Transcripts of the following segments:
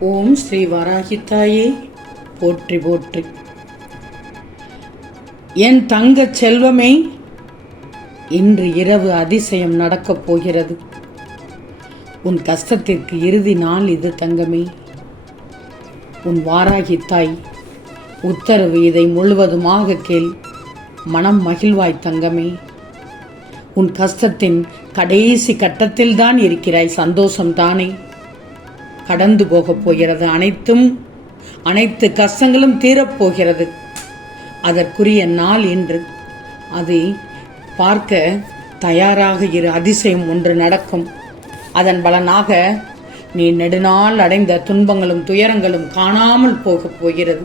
ஓம் ஸ்ரீ வராகித்தாயே. போற்றி போற்றி. என் தங்கச் செல்வமே இன்று இரவு அதிசயம் நடக்கப் போகிறது. உன் கஷ்டத்திற்கு இறுதி நாள் இது தங்கமே. உன் வாராகி தாய் உத்தரவு இதை முழுவதுமாக கேள். மனம் மகிழ்வாய் தங்கமே. உன் கஷ்டத்தின் கடைசி கட்டத்தில்தான் இருக்கிறாய் சந்தோஷம் தானே கடந்து போகப் போகிறது அனைத்தும் அனைத்து கஷ்டங்களும் தீரப்போகிறது அதற்குரிய நாள் இன்று. அதை பார்க்க தயாராக இரு அதிசயம் ஒன்று நடக்கும். அதன் பலனாக நீ நெடுநாள் அடைந்த துன்பங்களும் துயரங்களும் காணாமல் போகப் போகிறது.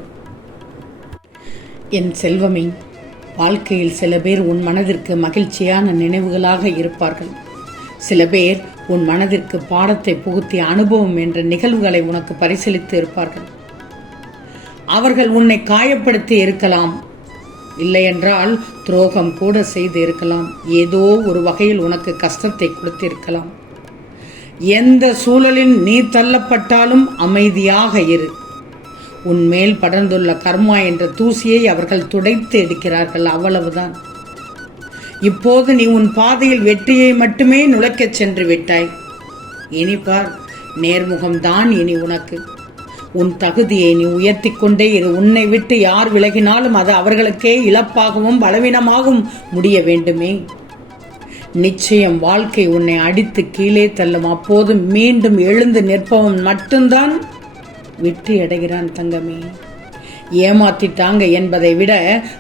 என் செல்வமே வாழ்க்கையில் சில பேர் உன் மனதிற்கு மகிழ்ச்சியான நினைவுகளாக இருப்பார்கள். சில பேர் உன் மனதிற்கு பாடத்தை புகுத்திய அனுபவம் என்ற நிகழ்வுகளை உனக்கு பரிசீலித்து இருப்பார்கள். அவர்கள் உன்னை காயப்படுத்தி இருக்கலாம். இல்லையென்றால் துரோகம் கூட செய்து இருக்கலாம். ஏதோ ஒரு வகையில் உனக்கு கஷ்டத்தை கொடுத்திருக்கலாம். எந்த சூழலில் நீ தள்ளப்பட்டாலும் அமைதியாக இரு. உன் மேல் படர்ந்துள்ள கர்மா என்ற தூசியை அவர்கள் துடைத்து எடுக்கிறார்கள். அவ்வளவுதான். இப்போது நீ உன் பாதையில் வெற்றியை மட்டுமே நுழைக்கச் சென்று விட்டாய். இனி பார் நேர்முகம்தான் இனி உனக்கு. உன் தகுதியை நீ உயர்த்தி கொண்டே இரு. உன்னை விட்டு யார் விலகினாலும் அது அவர்களுக்கே இழப்பாகவும் பலவீனமாகவும் முடிய வேண்டுமே. நிச்சயம் வாழ்க்கை உன்னை அடித்து கீழே தள்ளும். அப்போது மீண்டும் எழுந்து நிற்பவன் மட்டும்தான் வெற்றி அடைகிறான் தங்கமே. ஏமாத்திட்டாங்க என்பதை விட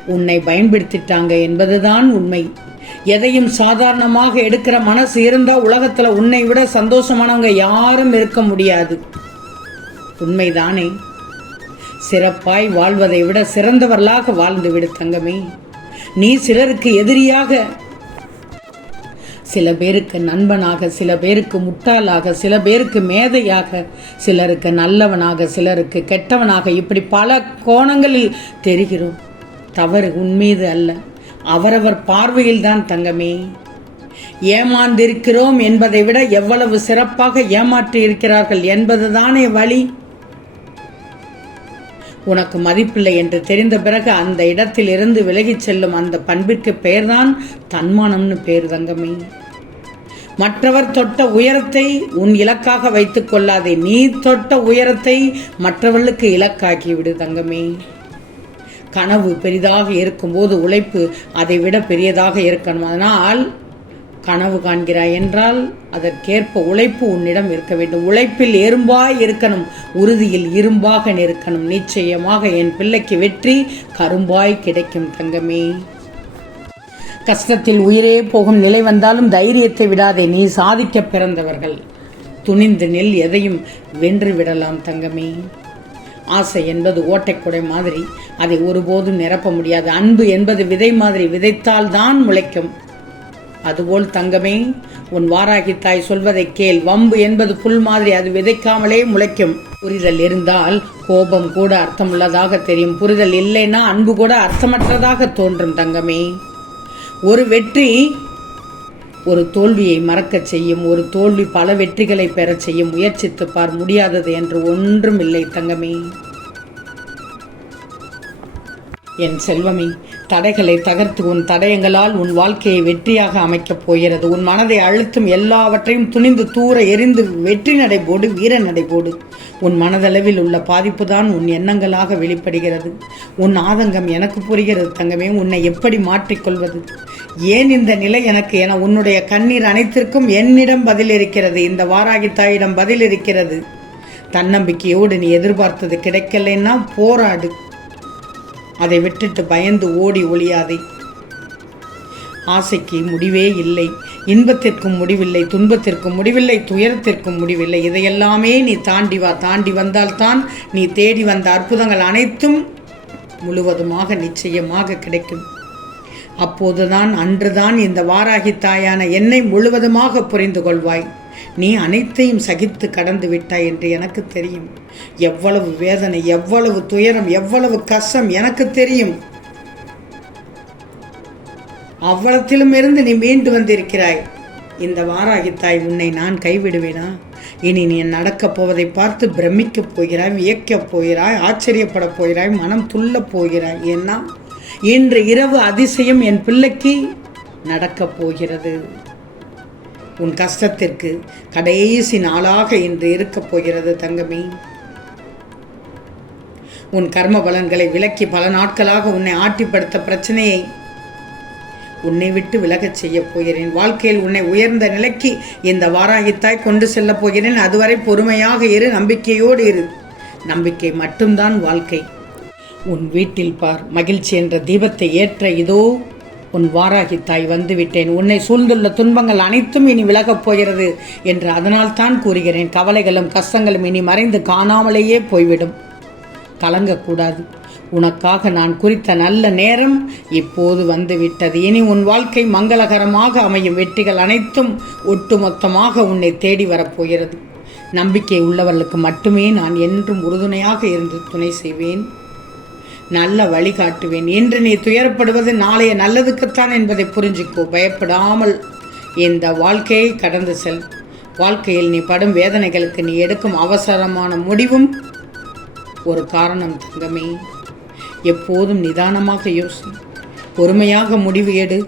உன்னை பயன்படுத்திட்டாங்க என்பதுதான் உண்மை. எதையும் சாதாரணமாக எடுக்கிற மனசு இருந்தா உலகத்துல உன்னை விட சந்தோஷமானவங்க யாரும் இருக்க முடியாது. உண்மைதானே? சிறப்பாய் வாழ்வதை விட சிறந்தவர்களாக வாழ்ந்து விடு தங்கமே. நீ சிலருக்கு எதிரியாக சில பேருக்கு நண்பனாக சில பேருக்கு முட்டாளாக சில பேருக்கு மேதையாக சிலருக்கு நல்லவனாக சிலருக்கு கெட்டவனாக இப்படி பல கோணங்களில் தெரிகிறோம். தவறு உன்மீது அல்ல. அவரவர் பார்வையில் தான் தங்கமே. ஏமாந்திருக்கிறோம் என்பதை விட எவ்வளவு சிறப்பாக ஏமாற்றி இருக்கிறார்கள் என்பதுதானே வழி. உனக்கு மதிப்பில்லை என்று தெரிந்த பிறகு அந்த இடத்தில் இருந்து விலகிச் செல்லும் அந்த பண்பிற்கு பெயர்தான் தன்மானம்னு பேர் தங்கமே. மற்றவர் தொட்ட உயரத்தை உன் இலக்காக வைத்துக் கொள்ளாதே. நீ தொட்ட உயரத்தை மற்றவர்களுக்கு இலக்காக்கிவிடு தங்கமே. கனவு பெரிதாக இருக்கும்போது உழைப்பு அதை விட பெரியதாக இருக்கணும். அதனால் கனவு காண்கிறாய் என்றால் அதற்கேற்ப உழைப்பு உன்னிடம் இருக்க வேண்டும். உழைப்பில் எறும்பாய் இருக்கணும். உறுதியில் இரும்பாக நிற்கணும். நிச்சயமாக என் பிள்ளைக்கு வெற்றி கரும்பாய் கிடைக்கும் தங்கமே. கஷ்டத்தில் உயிரே போகும் நிலை வந்தாலும் தைரியத்தை விடாதே. நீ சாதிக்க பிறந்தவர்கள். துணிந்து நெல் எதையும் வென்று விடலாம் தங்கமே. ஆசை என்பது ஓட்டைக்குடை மாதிரி. அதை ஒருபோதும் நிரப்ப முடியாது. அன்பு என்பது விதை மாதிரி விதைத்தால் தான் முளைக்கும். அதுபோல் தங்கமே உன் வாராகி தாய் சொல்வதை கேள். வம்பு என்பது புல் மாதிரி அது விதைக்காமலே முளைக்கும். புரிதல் இருந்தால் கோபம் கூட அர்த்தமுள்ளதாக தெரியும். புரிதல் இல்லைன்னா அன்பு கூட அர்த்தமற்றதாக தோன்றும் தங்கமே. ஒரு வெற்றி ஒரு தோல்வியை மறக்கச் செய்யும் ஒரு தோல்வி பல வெற்றிகளை பெறச் செய்யும் முயற்சித்து பார் முடியாதது என்று ஒன்றும் இல்லை தங்கமே. என் செல்வமே தடைகளை தகர்த்து உன் தடயங்களால் உன் வாழ்க்கையை வெற்றியாக அமைக்கப் போகிறது. உன் மனதை அழுத்தும் எல்லாவற்றையும் துணிந்து தூர எரிந்து வெற்றி நடைபோடு வீர நடைபோடு. உன் மனதளவில் உள்ள பாதிப்பு தான் உன் எண்ணங்களாக வெளிப்படுகிறது. உன் ஆதங்கம் எனக்கு புரிகிறது தங்கமே உன்னை எப்படி மாற்றிக்கொள்வது ஏன் இந்த நிலை எனக்கு என உன்னுடைய கண்ணீர் அனைத்திற்கும் என்னிடம் பதில் இருக்கிறது இந்த வாராகி தாயிடம் பதில் இருக்கிறது தன்னம்பிக்கையோடு நீ எதிர்பார்த்தது கிடைக்கலைன்னா போராடு. அதை விட்டுட்டு பயந்து ஓடி ஒளியாதே. ஆசைக்கு முடிவே இல்லை. இன்பத்திற்கும் முடிவில்லை. துன்பத்திற்கும் முடிவில்லை. துயரத்திற்கும் முடிவில்லை. இதையெல்லாமே நீ தாண்டி வா. தாண்டி வந்தால்தான் நீ தேடி வந்த அற்புதங்கள் அனைத்தும் முழுவதுமாக நிச்சயமாக கிடைக்கும். அப்போதுதான் அன்றுதான் இந்த வாராகி தாயான என்னை முழுவதுமாக புரிந்து கொள்வாய். நீ அனைத்தையும் சகித்து கடந்து விட்டாய் என்று எனக்கு தெரியும். எவ்வளவு வேதனை எவ்வளவு துயரம் எவ்வளவு கஷ்டம் எனக்கு தெரியும். அவ்வளத்திலும் இருந்து நீ மீண்டு வந்திருக்கிறாய். இந்த வாராகி தாய் உன்னை நான் கைவிடுவேனா? இனி நீ நடக்கப் போவதை பார்த்து பிரமிக்கப் போகிறாய் வியக்கப் போகிறாய் ஆச்சரியப்படப் போகிறாய் மனம் துள்ளப் போகிறாய். ஏன்னா இன்று இரவு அதிசயம் என் பிள்ளைக்கு நடக்கப் போகிறது. உன் கஷ்டத்திற்கு கடைசி நாளாக இன்று இருக்கப் போகிறது தங்கமே. உன் கர்ம பலன்களை விலக்கி பல நாட்களாக உன்னை ஆட்டிப்படுத்த பிரச்சனையை உன்னை விட்டு விலகச் செய்யப் போகிறேன். வாழ்க்கையில் உன்னை உயர்ந்த நிலைக்கு இந்த வாராகித்தாய் கொண்டு செல்லப் போகிறேன். அதுவரை பொறுமையாக இரு நம்பிக்கையோடு இரு. நம்பிக்கை மட்டும்தான் வாழ்க்கை. உன் வீட்டில் பார் மகிழ்ச்சி என்ற தீபத்தை ஏற்ற இதோ உன் வாராகி தாய் வந்துவிட்டேன். உன்னை சூழ்ந்துள்ள துன்பங்கள் அனைத்தும் இனி விலகப் போகிறது என்று அதனால் தான் கூறுகிறேன். கவலைகளும் கஷ்டங்களும் இனி மறைந்து காணாமலேயே போய்விடும். கலங்கக்கூடாது. உனக்காக நான் குறித்த நல்ல நேரம் இப்போது வந்துவிட்டது. இனி உன் வாழ்க்கை மங்களகரமாக அமையும். வெற்றிகள் அனைத்தும் ஒட்டுமொத்தமாக உன்னை தேடி வரப்போகிறது. நம்பிக்கை உள்ளவர்களுக்கு மட்டுமே நான் என்றும் உறுதுணையாக இருந்து துணை செய்வேன். நல்ல வழிகாட்டுவேன் இன்று நீ துயரப்படுவது நாளைய நல்லதுக்குத்தான் என்பதை புரிஞ்சுக்கோ. பயப்படாமல் இந்த வாழ்க்கையை கடந்து செல். வாழ்க்கையில் நீ படும் வேதனைகளுக்கு நீ எடுக்கும் அவசரமான முடிவும் ஒரு காரணம் தங்கமே. எப்போதும் நிதானமாக யோசி. பொறுமையாக முடிவு எடு.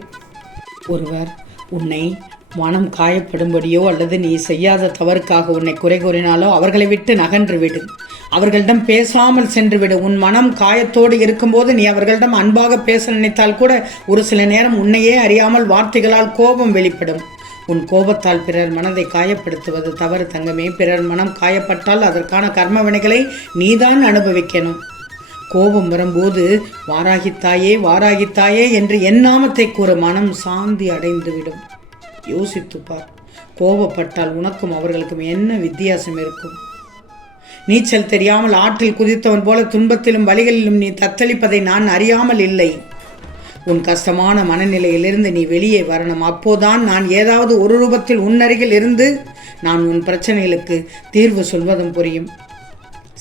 ஒருவர் உன்னை மனம் காயப்படும்படியோ அல்லது நீ செய்யாத தவறுக்காக உன்னை குறை கூறினாலோ அவர்களை விட்டு நகன்று விடு. அவர்களிடம் பேசாமல் சென்றுவிடு. உன் மனம் காயத்தோடு இருக்கும்போது நீ அவர்களிடம் அன்பாக பேச நினைத்தால் கூட ஒரு சில நேரம் உன்னையே அறியாமல் வார்த்தைகளால் கோபம் வெளிப்படும். உன் கோபத்தால் பிறர் மனதை காயப்படுத்துவது தவறு தங்கமே. பிறர் மனம் காயப்பட்டால் அதற்கான கர்ம வினைகளை நீதான் அனுபவிக்கணும். கோபம் வரும்போது வாராகித்தாயே வாராகித்தாயே என்று என் நாமத்தை கூற மனம் சாந்தி அடைந்துவிடும். யோசித்துப் பார். கோபப்பட்டால் உனக்கும் அவர்களுக்கும் என்ன வித்தியாசம் இருக்கும்? நீச்சல் தெரியாமல் ஆற்றில் குதித்தவன் போல துன்பத்திலும் வழிகளிலும் நீ தத்தளிப்பதை நான் அறியாமல் இல்லை. உன் கஷ்டமான மனநிலையிலிருந்து நீ வெளியே வரணும். அப்போதான் நான் ஏதாவது ஒரு ரூபத்தில் உன்னருகில் இருந்து நான் உன் பிரச்சனைகளுக்கு தீர்வு சொல்வதும் புரியும்.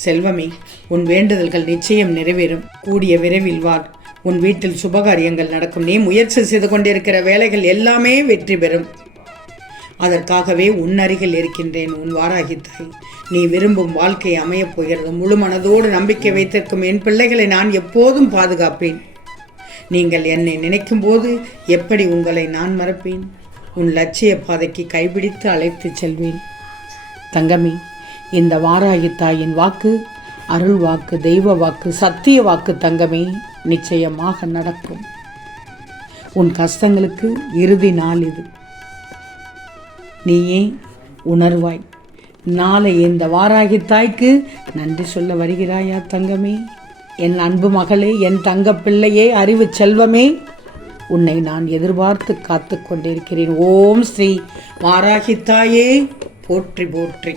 செல்வமே உன் வேண்டுதல்கள் நிச்சயம் நிறைவேறும். கூடிய விரைவில் வா. உன் வீட்டில் சுபகாரியங்கள் நடக்கும். நீ முயற்சி செய்து கொண்டிருக்கிற வேலைகள் எல்லாமே வெற்றி பெறும். அதற்காகவே உன் அருகில் இருக்கின்றேன் உன் வாராகி தாய் நீ விரும்பும் வாழ்க்கை அமையப் போகிறது. முழு மனதோடு நம்பிக்கை வைத்திருக்கும் என் பிள்ளைகளை நான் எப்போதும் பாதுகாப்பேன். நீங்கள் என்னை நினைக்கும் போது எப்படி உங்களை நான் மறப்பேன்? உன் லட்சிய பாதைக்கு கைபிடித்து அழைத்துச் செல்வேன். தங்கமி இந்த வாராகி தாயின் வாக்கு அருள் வாக்கு தெய்வ வாக்கு சத்திய வாக்கு தங்கமே நிச்சயமாக நடக்கும். உன் கஷ்டங்களுக்கு இறுதி நாள் இது. நீயே உணர்வாய். நாளை இந்த வாராகி தாய்க்கு நன்றி சொல்ல வருகிறாயா தங்கமே. என் அன்பு மகளே என் தங்க பிள்ளையே அறிவு செல்வமே உன்னை நான் எதிர்பார்த்து காத்து கொண்டிருக்கிறேன். ஓம் ஸ்ரீ வாராகி தாயே போற்றி போற்றி.